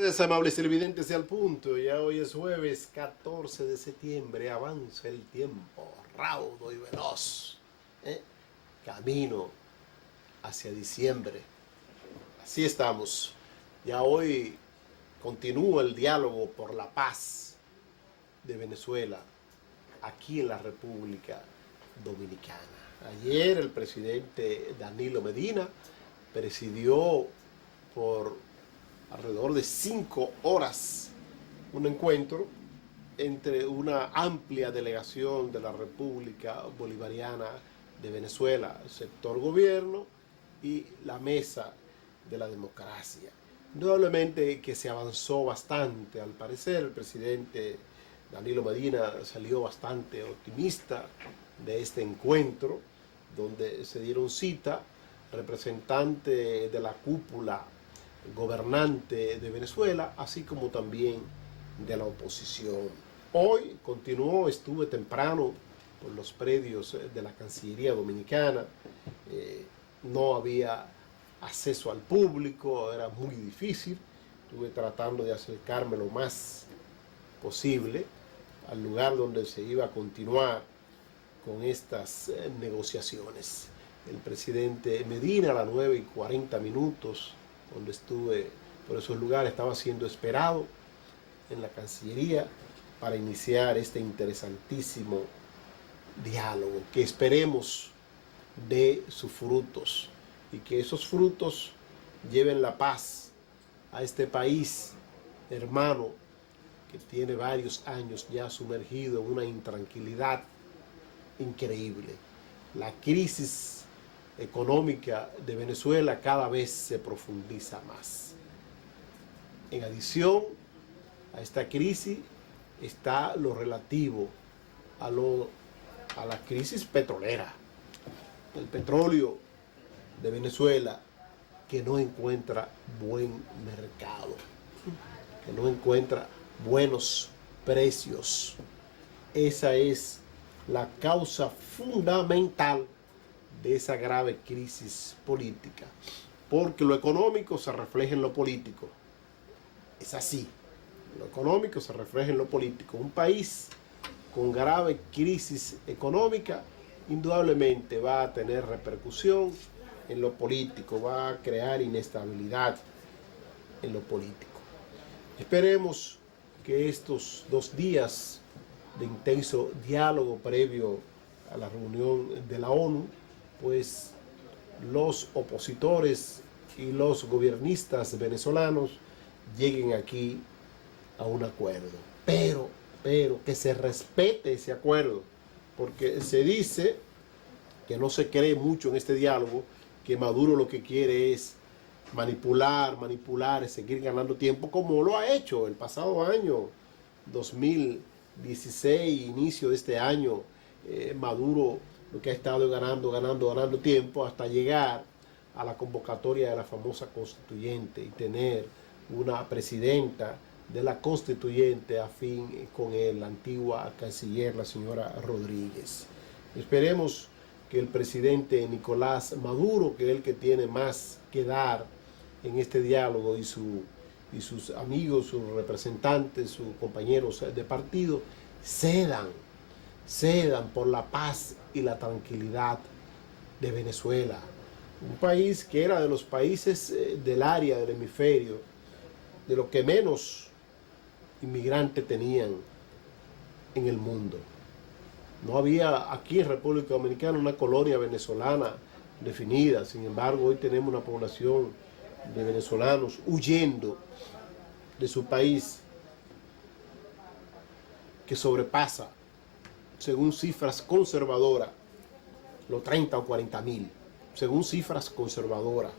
Amables televidentes y al punto, ya hoy es jueves 14 de septiembre, avanza el tiempo, raudo y veloz, camino hacia diciembre. Así estamos. Ya hoy continúa el diálogo por la paz de Venezuela aquí en la República Dominicana. Ayer el presidente Danilo Medina presidió por alrededor de 5 horas un encuentro entre una amplia delegación de la República Bolivariana de Venezuela, el sector gobierno y la mesa de la democracia. Indudablemente que se avanzó bastante. Al parecer el presidente Danilo Medina salió bastante optimista de este encuentro, donde se dieron cita representantes de la cúpula gobernante de Venezuela, así como también de la oposición. Hoy continuó, estuve temprano por los predios de la Cancillería Dominicana, no había acceso al público, era muy difícil, estuve tratando de acercarme lo más posible al lugar donde se iba a continuar con estas negociaciones. El presidente Medina a las 9:40, donde estuve por esos lugares, estaba siendo esperado en la Cancillería para iniciar este interesantísimo diálogo, que esperemos dé sus frutos y que esos frutos lleven la paz a este país hermano que tiene varios años ya sumergido en una intranquilidad increíble. La crisis económica de Venezuela cada vez se profundiza más. En adición a esta crisis está lo relativo a la crisis petrolera. El petróleo de Venezuela que no encuentra buen mercado, que no encuentra buenos precios. Esa es la causa fundamental de esa grave crisis política, porque lo económico se refleja en lo político. Es así, lo económico se refleja en lo político. Un país con grave crisis económica indudablemente va a tener repercusión en lo político, va a crear inestabilidad en lo político. Esperemos que estos 2 días de intenso diálogo previo a la reunión de la ONU, pues los opositores y los gobiernistas venezolanos lleguen aquí a un acuerdo. Pero que se respete ese acuerdo, porque se dice que no se cree mucho en este diálogo, que Maduro lo que quiere es manipular, y seguir ganando tiempo, como lo ha hecho el pasado año 2016, inicio de este año. Maduro lo que ha estado ganando tiempo hasta llegar a la convocatoria de la famosa constituyente y tener una presidenta de la constituyente afín con la antigua canciller, la señora Rodríguez. Esperemos que el presidente Nicolás Maduro, que es el que tiene más que dar en este diálogo, y sus amigos, sus representantes, sus compañeros de partido, cedan por la paz y la tranquilidad de Venezuela, un país que era de los países del área del hemisferio, de los que menos inmigrantes tenían en el mundo. No había aquí en República Dominicana una colonia venezolana definida. Sin embargo, hoy tenemos una población de venezolanos huyendo de su país que sobrepasa, según cifras conservadoras, los 30 o 40 mil, según cifras conservadoras.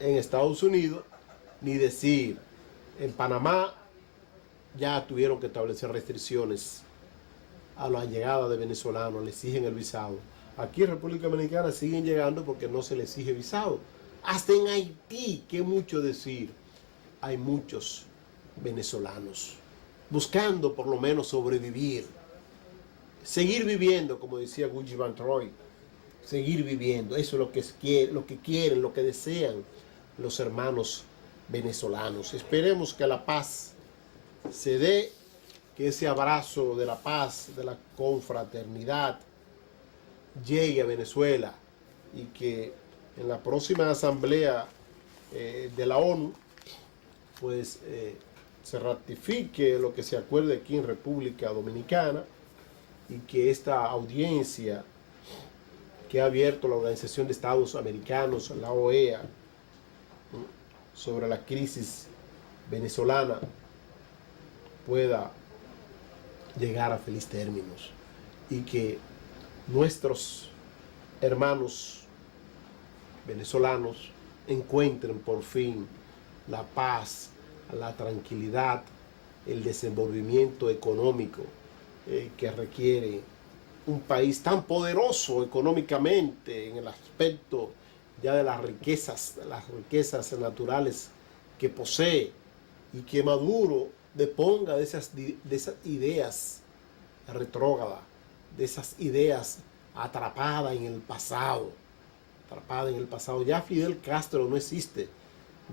En Estados Unidos, ni decir, en Panamá ya tuvieron que establecer restricciones a la llegada de venezolanos, le exigen el visado. Aquí en República Dominicana siguen llegando porque no se les exige visado. Hasta en Haití, que mucho decir, hay muchos venezolanos buscando por lo menos sobrevivir, seguir viviendo, como decía Guy Van Troy, seguir viviendo. Eso es lo que quieren, lo que desean los hermanos venezolanos. Esperemos que la paz se dé, que ese abrazo de la paz, de la confraternidad, llegue a Venezuela y que en la próxima asamblea de la ONU pues se ratifique lo que se acuerde aquí en República Dominicana y que esta audiencia que ha abierto la Organización de Estados Americanos, la OEA, sobre la crisis venezolana pueda llegar a feliz términos y que nuestros hermanos venezolanos encuentren por fin la paz, la tranquilidad, el desenvolvimiento económico que requiere un país tan poderoso económicamente en el aspecto ya de las riquezas naturales que posee, y que Maduro deponga de esas ideas retrógradas, de esas ideas atrapadas en el pasado. Ya Fidel Castro no existe,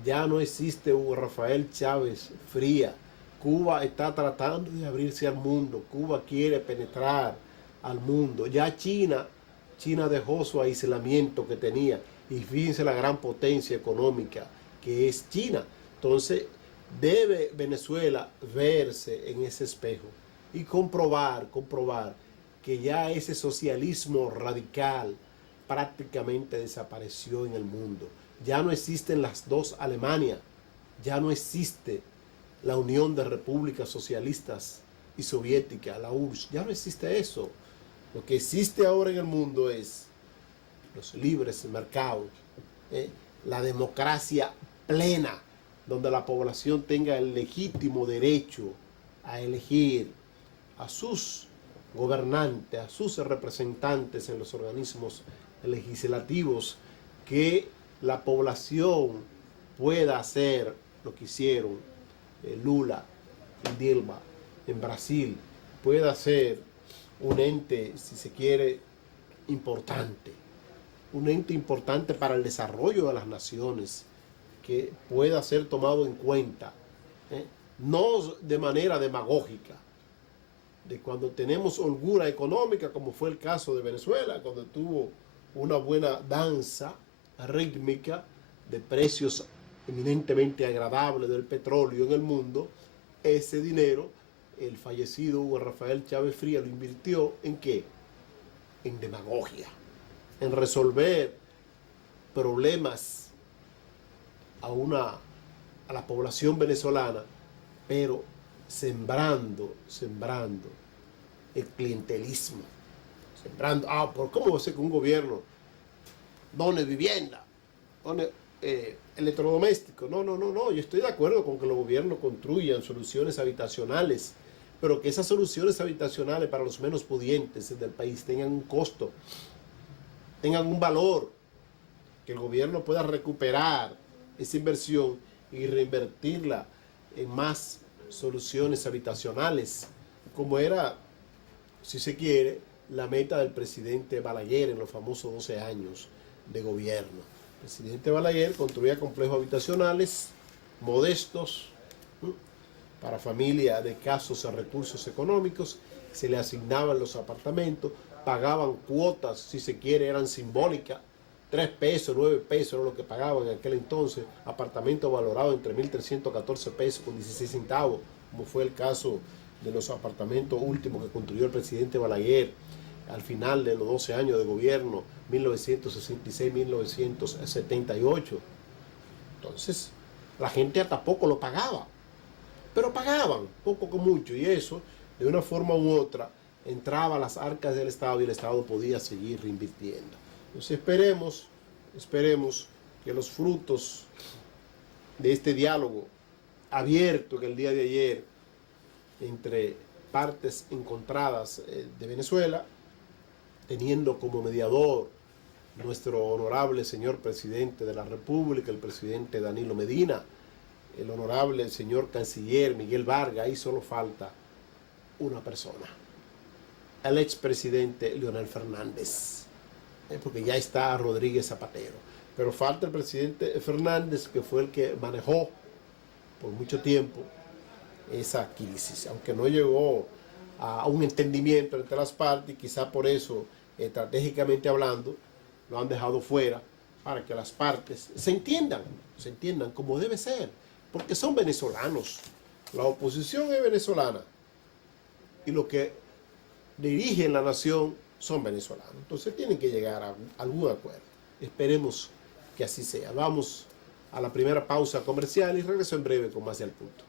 ya no existe Hugo Rafael Chávez Fría. Cuba está tratando de abrirse al mundo, Cuba quiere penetrar al mundo. Ya China dejó su aislamiento que tenía, y fíjense la gran potencia económica que es China. Entonces debe Venezuela verse en ese espejo y comprobar que ya ese socialismo radical prácticamente desapareció en el mundo. Ya no existen las dos Alemania, ya no existe la Unión de Repúblicas Socialistas y Soviéticas, la URSS, ya no existe eso. Lo que existe ahora en el mundo es los libres mercados, la democracia plena, donde la población tenga el legítimo derecho a elegir a sus gobernantes, a sus representantes en los organismos legislativos, que la población pueda hacer lo que hicieron Lula y Dilma en Brasil, pueda ser un ente, si se quiere, importante, un ente importante para el desarrollo de las naciones, que pueda ser tomado en cuenta, no de manera demagógica, de cuando tenemos holgura económica, como fue el caso de Venezuela, cuando tuvo una buena danza rítmica de precios eminentemente agradables del petróleo en el mundo. Ese dinero, el fallecido Hugo Rafael Chávez Fría lo invirtió ¿en qué? En demagogia, en resolver problemas a la población venezolana, pero sembrando el clientelismo, ¿por cómo va a ser que un gobierno done vivienda, done electrodomésticos? No, yo estoy de acuerdo con que los gobiernos construyan soluciones habitacionales, pero que esas soluciones habitacionales para los menos pudientes del país tengan un costo, tengan un valor, que el gobierno pueda recuperar esa inversión y reinvertirla en más soluciones habitacionales, como era, si se quiere, la meta del presidente Balaguer en los famosos 12 años de gobierno. El presidente Balaguer construía complejos habitacionales modestos para familias de escasos recursos económicos, se le asignaban los apartamentos, pagaban cuotas, si se quiere, eran simbólicas, 3 pesos, 9 pesos era lo que pagaban en aquel entonces, apartamentos valorados entre 1.314 pesos con 16 centavos, como fue el caso de los apartamentos últimos que construyó el presidente Balaguer al final de los 12 años de gobierno, 1966-1978. Entonces, la gente hasta poco lo pagaba, pero pagaban, poco con mucho, y eso, de una forma u otra, entraba a las arcas del Estado y el Estado podía seguir reinvirtiendo. Entonces esperemos que los frutos de este diálogo abierto que el día de ayer entre partes encontradas de Venezuela, teniendo como mediador nuestro honorable señor presidente de la República, el presidente Danilo Medina, el honorable señor canciller Miguel Vargas, ahí solo falta una persona, el expresidente Leonel Fernández, porque ya está Rodríguez Zapatero, pero falta el presidente Fernández, que fue el que manejó por mucho tiempo esa crisis, aunque no llegó a un entendimiento entre las partes, y quizá por eso, estratégicamente hablando, lo han dejado fuera, para que las partes se entiendan como debe ser, porque son venezolanos, la oposición es venezolana, y los que dirigen la nación son venezolanos, entonces tienen que llegar a algún acuerdo. Esperemos que así sea. Vamos a la primera pausa comercial y regreso en breve con más del punto.